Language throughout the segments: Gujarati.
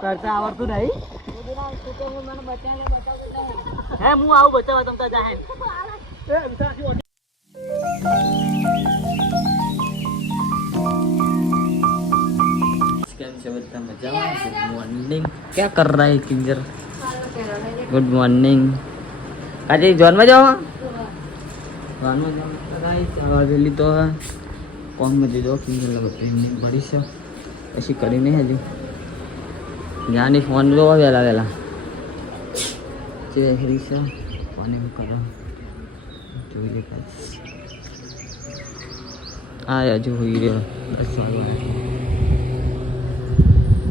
કરતા આવડતું નહીં હે હું આવું બચાવવા તમતા જાય કેમ છે બધા મજામાં ગુડ મોર્નિંગ क्या कर रहा है किंजर ગુડ મોર્નિંગ આજે જોનમાં જાઓ જોનમાં જાઓ વેલી તો કોણ મજે જો કિંજર લગો ટ્રેનિંગ ભરી છે પછી કરીને હજુ જ્ઞાની ફોન જોવા વહેલા વહેલા જે હરી ફોન એમ કરો જોઈ લે આ હજુ હોઈ રહ્યો દસ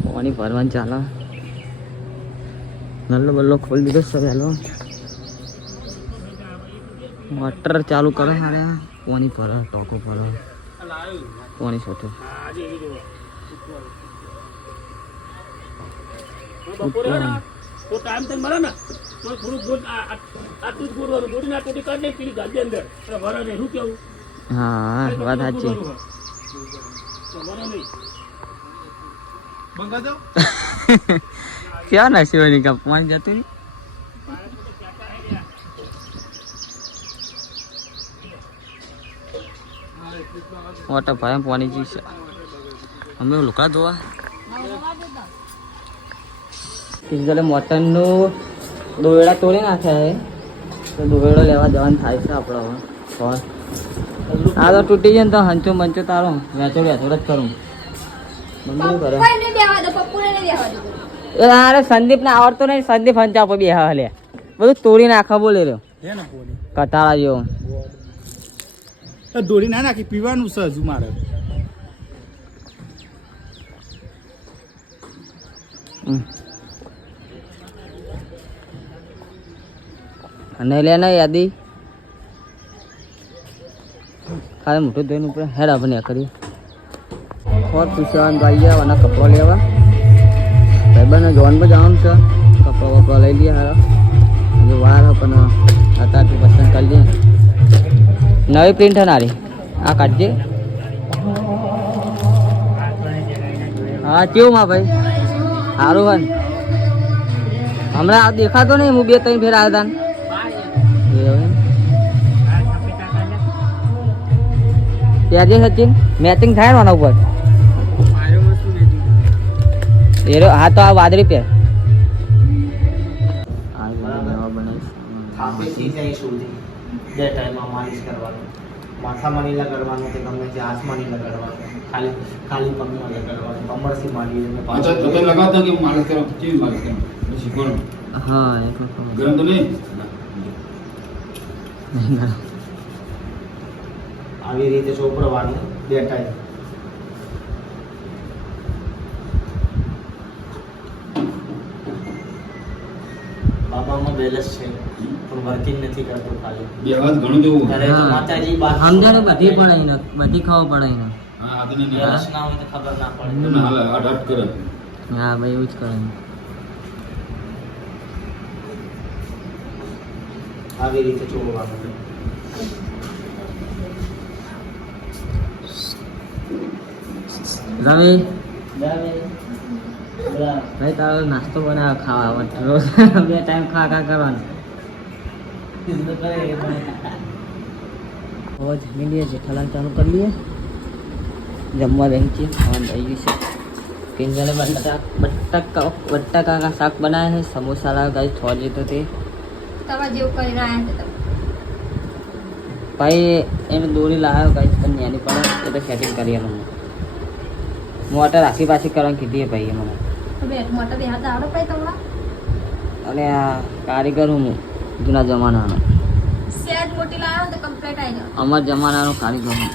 પાણી ભરવાનું ચાલો નલ્લો બલ્લો ખોલી દીધો છે વહેલો મોટર ચાલુ કરો હારે પાણી ભરો ટોકો ભરો પાણી છોટે તો ટાઈમ તને મળે ને તો થોડું ગોળ આ- આ- આટલું જ ગોળવાનું ગોળીને આ ટોટી દે, પેલી ગાડી અંદર. એટલે ભરે નહીં. શું કેવું? હા વાત સાચી. ગોળવાનું હોય. તો ક્યાં ના શિવાની કાપ પાણી જતું નહીં? મોટા ભાઈ પાણી જીવશે. અમે લુકા ધોવા? કિંજલે મટનનું દોયડા તોડી નાખ્યા છે. તો દોયડો લેવા જવાનું થાય છે આપણે હવે. આ તો તૂટી જાય ને તો હંચો મંચો તારો. વેચો વેચો જ કરું. મમ્મી કરે? એ અરે સંદીપ ને આવડતો નહીં સંદીપ હંચા પર બેહા હલે બધું તોડી નાખા બોલે રહ્યો. કટાળા જેવો. દોડી ના નાખી પીવાનું છે હજુ મારે. હમ. અને લેના યાદી. ખાલી મોટું ધોઈને ઉપર હેડ આપણે કરી ખોટ પૂછવાનું ભાઈ ગયા અને કપડો લેવા. ભાઈબંધ જોવાનું પણ જવાનું છે. કપડો બપડો લઈ લઈએ હારો. હજુ વાર પણ અત્યારથી પસંદ કરી લઈએ નવી પ્રિન્ટ હનારી આ કાઢજે. હા, કેવું માં ભાઈ? સારું હોય. હમણાં દેખાતો નહીં, હું બે ત્રણ ફેર આવ્યા હતા પહેરજે સચિન મેચિંગ થાય ને આના ઉપર? એરો હા તો આ વાદળી પહેર થાપેથી ત્યાં સુધી બે ટાઈમમાં માલિશ કરવાનું. માથામાં નહીં લગાડવાનું કે ગમે તે હાથમાં નહીં લગાડવાનું. ખાલી ખાલી પગમાં લગાડવાનું કમરથી માંડીને પાછા તમે લગાવતા કે માલિશ કરું કેવી માલિશ કરું પછી હા એ તો ખબર. ગરમ તો નહીં? આવી રીતે ચોપડવાનું બે ટાઈમ બાબામાં બેલેન્સ છે પણ વર્કિંગ નથી કરતું ખાલી. બે હાથ ઘણું દેવું ત્યારે તો માતાજી બાર સમજાને બધી પડે. એને બધી ખબર પડે એને હા હાથ બેલેન્સ ના હોય તો ખબર ના પડે. હાલ કરે હા ભાઈ એવું જ કરે. આવી રીતે ચોપડવાનું રવિ ભાઈ તારો નાસ્તો બનાવ ખાવા માટે રોજ બે ટાઈમ ખા ખા કરવાનું હવે જમી લઈએ જેઠાલાલ ચાલુ કરી લઈએ જમવા બેસી છીએ ખાવાનું થઈ ગયું છે પિંજાને બટાકા બટાકા બટાકા શાક બનાવે છે સમોસા લાવ ગાઈ છ લીધો તે તમારે જેવું કરીને આયા છે તમે ભાઈ એને દોરી લાવ્યો ગાઈ પણ એની પડે એ તો સેટિંગ કરી એનું મોટર આસી પાછી કરવાની કીધી ભાઈ મને અને આ કારીગર હું જૂના જમાનાનો. અમાર જમાનાનો કારીગર હું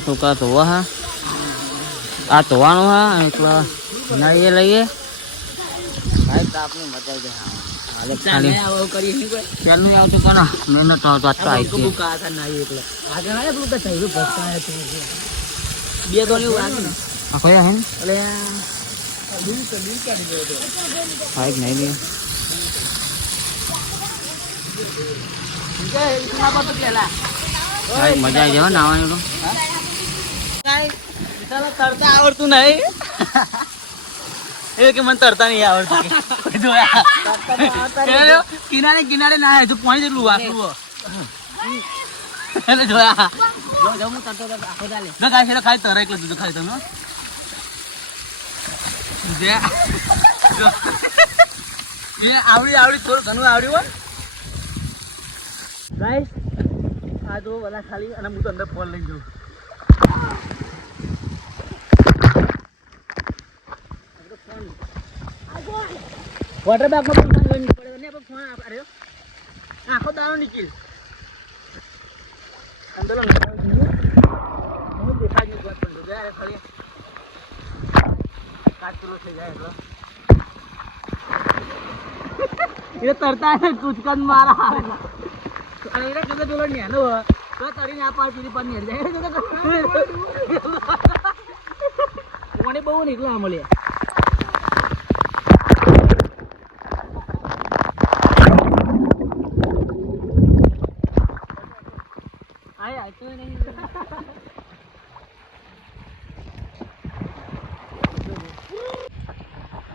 છોકરા ધોવા હા. આ ધોવાનું હા નાઈએ લઈએ. ભાઈ તાપની મજા જાય. હાલે ખાલી પેલું આવતું પણ મહેનત આવતો આટલો આવી છે તો એવું લાગે ને આ કયા હે ને? હા એક નહીં મજા આવી હો નાવાનું તો તરતા આવડતું નહીં. એ કે મને તરતા નહીં આવડતું જોયા કિનારે કિનારે ના હજુ પાણી જેટલું આટલું એટલે જોયા ખાલી તરા એકલો દીધું ખાલી તમે. જે આવડી આવડી થોડું ઘણું આવડ્યું હોય. ગાઈસ આ જો બધા ખાલી અને હું તો અંદર ફોન લઈ જઉં. વોટર બેગમાં પણ ફોન નીકળે ને પણ ફોન અરે આખો દાડો નીકળ અંદર હું દેખાય નહીં પણ જાય ખાલી કાચ કિલો થઈ જાય એટલે. એ તરતા હે કુચકન મારા અને એને કદાચ પેલો નેનો તો તરીને આ પાર પીલી પર નેર જાય. કોને બહુ નીકળું આમ લે આય આય તો નહીં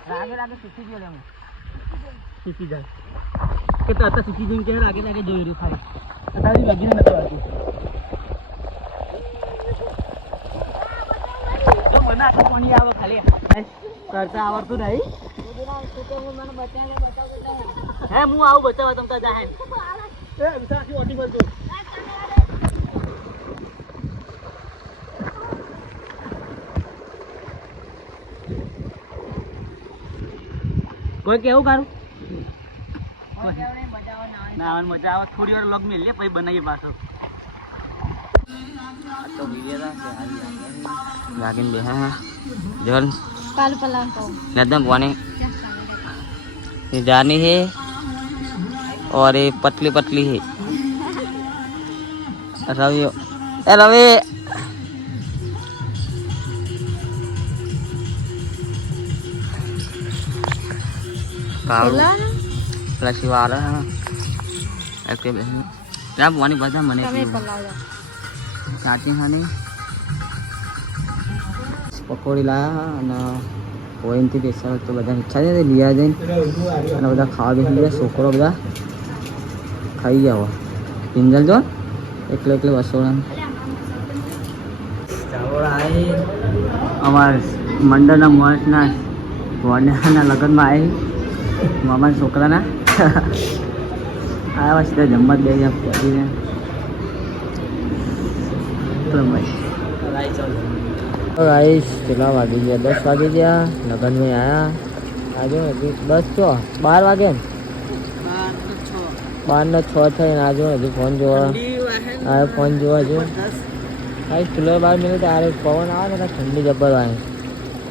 રાગે રાગે શીખી ગયો લે હું. શીખી જાય. કે તો અત્યારે શીખી જઈને કે રાગે રાગે જોઈ રહ્યું થાય તો તારી લગીને નતો આવતું મને આખું પાણી આવે ખાલી. કરતા આવડતું નહીં. હે હું આવું બચાવવા તમતા જાય એ વિશાખી ઓટી બોલજો કોઈ કેવું કારું ના આવે મજા આવે થોડી વાર લોગ મેલીએ પછી બનાવીએ પાછો લાગીને બેહા જલ કાલ પલાવ કહું नदम पानी ये जानी है और ये पतली पतली है रवि ए रवि કાળું પેલા ત્યાં બોવાની બધા મને ચાટી હાની. પકોડી લાયા અને ઓઈનથી બેસા તો બધા ઈચ્છા છે લીયા જઈને. અને બધા ખાવા બેસી ગયા છોકરો બધા ખાઈ ગયા પિંજલ જો એકલો એકલો વસોડા. અમારા મંડળના મોણસના વડાના લગ્નમાં આવી મામાના છોકરાના. આવ્યા સીધા જમવા જ બે પહોંચીને કેટલા વાગી ગયા? દસ વાગી ગયા. લગ્ન આવ્યા આજે હજી દસ છો? બાર વાગે? બાર ને છ થઈને આજે હજી ફોન જોવા. આ ફોન જોવા જો. ગાઈસ, ચૂલો બાર મિનિટ આરે પવન આવે ને ઠંડી જબર આવે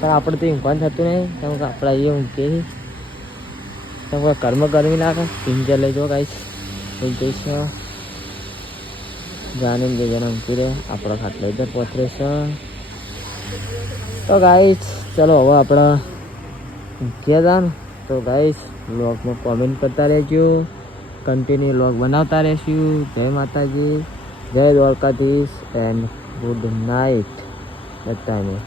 પણ આપણે તો ઊંઘવાનું થતું નહીં. કેમ કે આપણે અહીંયા ઊંઘીએ કેમ કર્મ ગરમી લાગે પિંજર લઈ ગાઈશ લઈ જઈશ જાણીને જઈ જણા ઊંઘી આપણો ખાટલો ઇધર પહોંચરે છે તો ગાઈસ ચલો હવે આપણે ગયા હતા તો ગાઈશ બ્લોગમાં કોમેન્ટ કરતા રહેજો કન્ટિન્યુ બ્લોગ બનાવતા રહેશું જય માતાજી જય દ્વારકાધીશ એન્ડ ગુડ નાઇટ બધાને